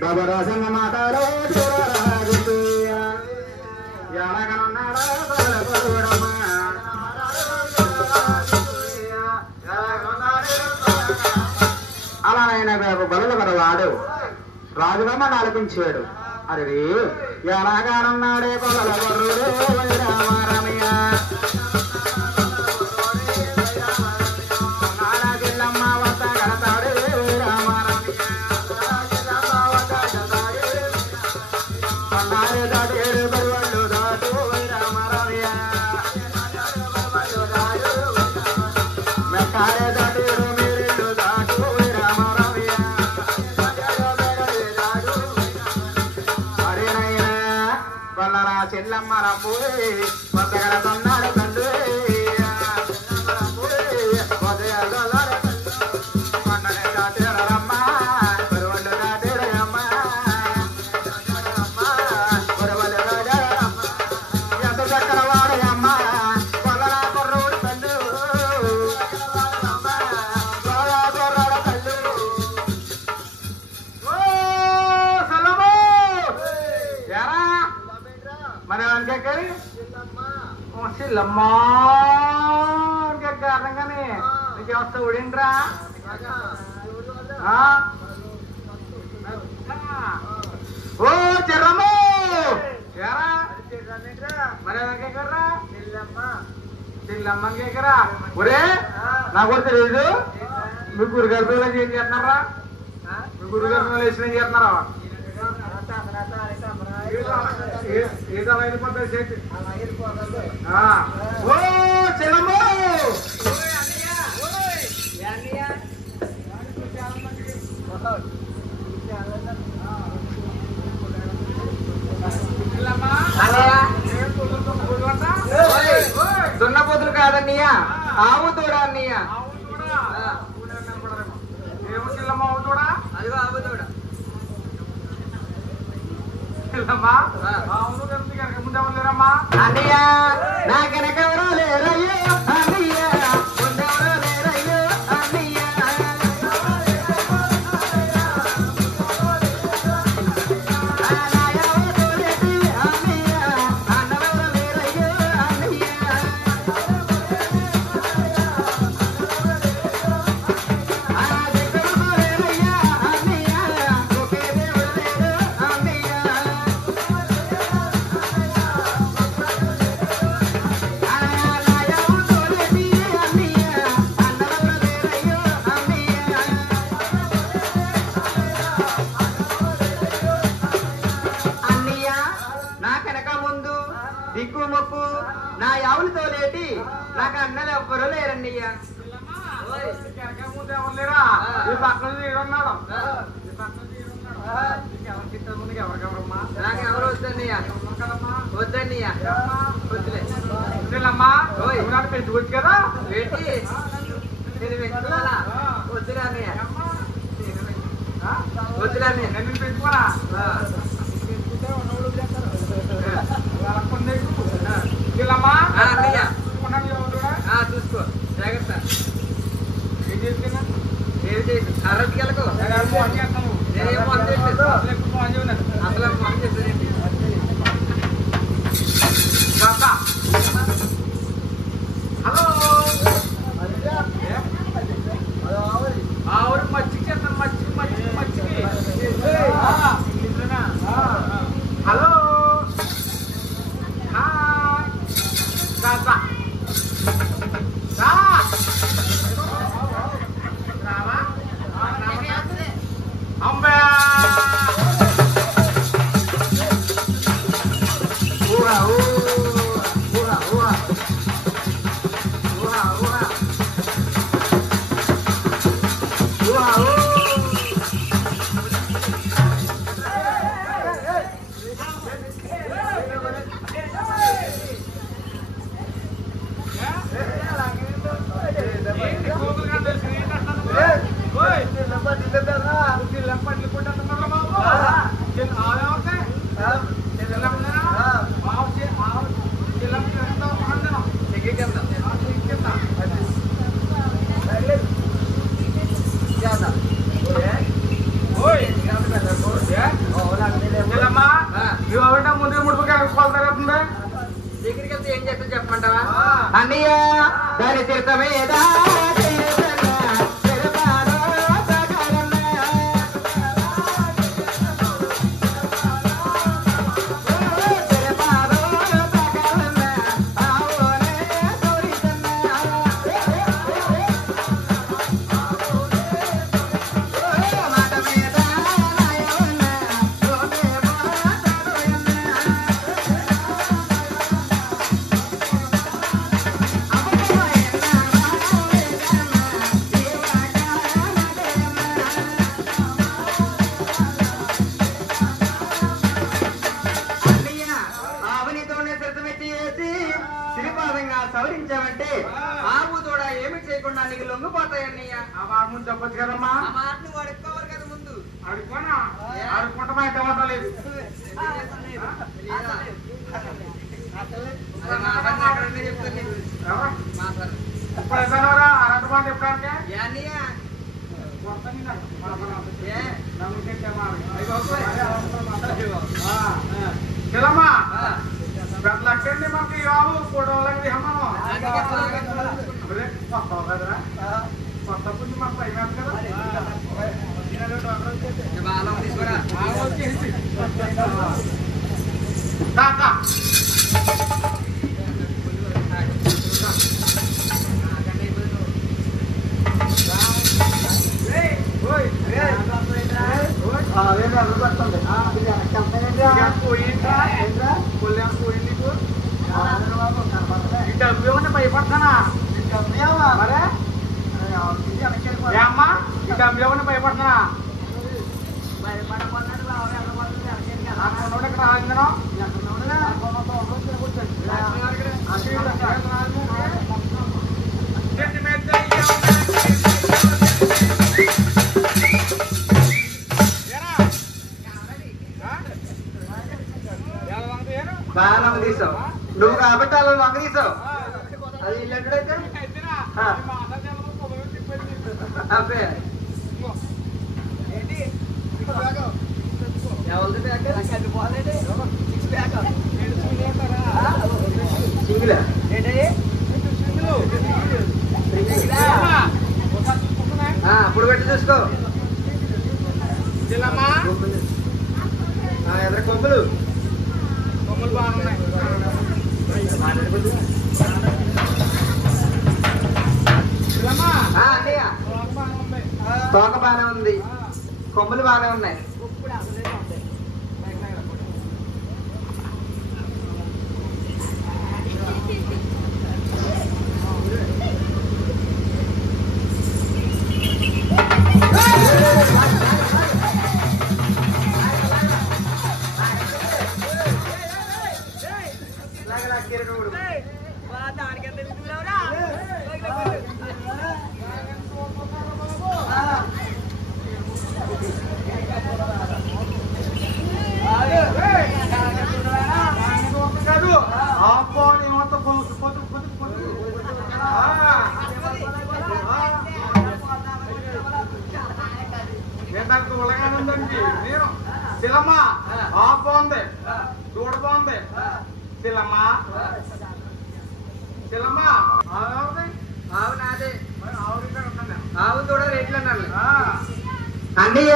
బాబరాజన్న మాటలో ఎలాగనున్నాడా అలా ఆయన బలుల గలవాడు రాజుగమ్మ ఆలపించాడు. అరే ఎలాగనున్నాడే కొలల బరుడు రామారమయ్య జిల్లమ్మ వద్ద గడతాడు రామారమయ్య అన్నారే దాటేడు బరువళ్ళు దాటు రామారమయ్య మెక్కారే దాటేడు మీరెళ్ళు దాటు రామారమయ్య అరేనయ్యా కొల్లరా చెల్లమ్మ రప్పు వద్దగల తన్నాడు తండ్రి చెల్లమ్మా కారణంగానే నీకు వస్తా ఊడిండ్రా ఓ చెర్రమ్మ మరేకర్రా చెల్లమ్మని కేకరా ఒరే నాకు కూడా తెలియదు మీ గురుగారి పిల్లలు ఏం చేస్తున్నారా మీ గురుగారి పిల్లలు వేసిన ఏం చేస్తున్నారా ఏదో వెళ్ళిపోతుంది చేతి ఓ చెల్లమ్మ దున్నపోతులు కాదన్నయ్య ఆవు తోడా అన్నయ్య ఏమో చెల్లమ్మ ఆవు తోడా అదిగో ఆవు తోడా అన్నయ్య నా కనకెవరో లేరయ్యో అన్నయ్య ముందెవరో లేరయ్యో అన్నయ్య అన్నవెవరో లేరయ్యో అన్నయ్య దిక్కు మొక్కు నా యావులతో లేటి నాకు అన్నది ఎవ్వరూ లేరండియ్యా నాకు ఎవరు వద్దన్నయ్యా వద్దన్నయ్యా వద్దులే పెంచుకోవచ్చు కదా ఏంటి నేను పెంచుకోవాలా వద్దులే అన్నయ్య వద్దులే అన్నయ్య నేను పెంచుకోరా చూసుకో జాగ్రత్త ఏం చేసి అరటికి వెళ్ళకు నేనేం ఫోన్ చేయలేదు అసలు ఫోన్ చేశానండి హలో ఆవిడ మచ్చికి చేస్తాను మచ్చికి హలో అంబే ఊరా ఊ అన్నయ్య దాని తీర్థ మీద సవరించావంటే ఆవు తోడ ఏమి చేయకుండా నీకు లొంగిపోతాయన్నయ్య. ఆ మాట ముందు చెప్పొచ్చు కదమ్మా. ఆ మాటను అడుక్కోవాలి కదా ముందు. అడుక్కోనా అడుక్కుంటామా ఇంత మాట లేదు. ఇప్పుడు ఎంతనవరా అరటి మాట చెప్పడానికి లక్కండి మనకి ఆవు ఫోటోలకి మనం వస్తావు కదరా కొత్త పుంజి మాకు అయిపోయింది కదా. భయపడతానా మరే అమ్మా ఈ డబ్బులు భయపడుతున్నా ఇక్కడ ఆగిందనో బాగా తీసావు నువ్వు కాబట్టి అలా వంక తీసావు. అది ఇల్లెక్కడైతే అబ్బే ఇప్పుడు పెట్టి చూసుకో ఎదురు కొమ్ములు కొమ్ములు బాగున్నాయి. తోక బాగానే ఉంది కొమ్ములు బాగానే ఉన్నాయి. శిలమ్మ ఆపు బాగుంది దూడ బాగుంది శిలమ్మ శిలమ్మ ఆవు నాదే ఆవు కూడా రేట్లు అన్నారు అన్నయ్య.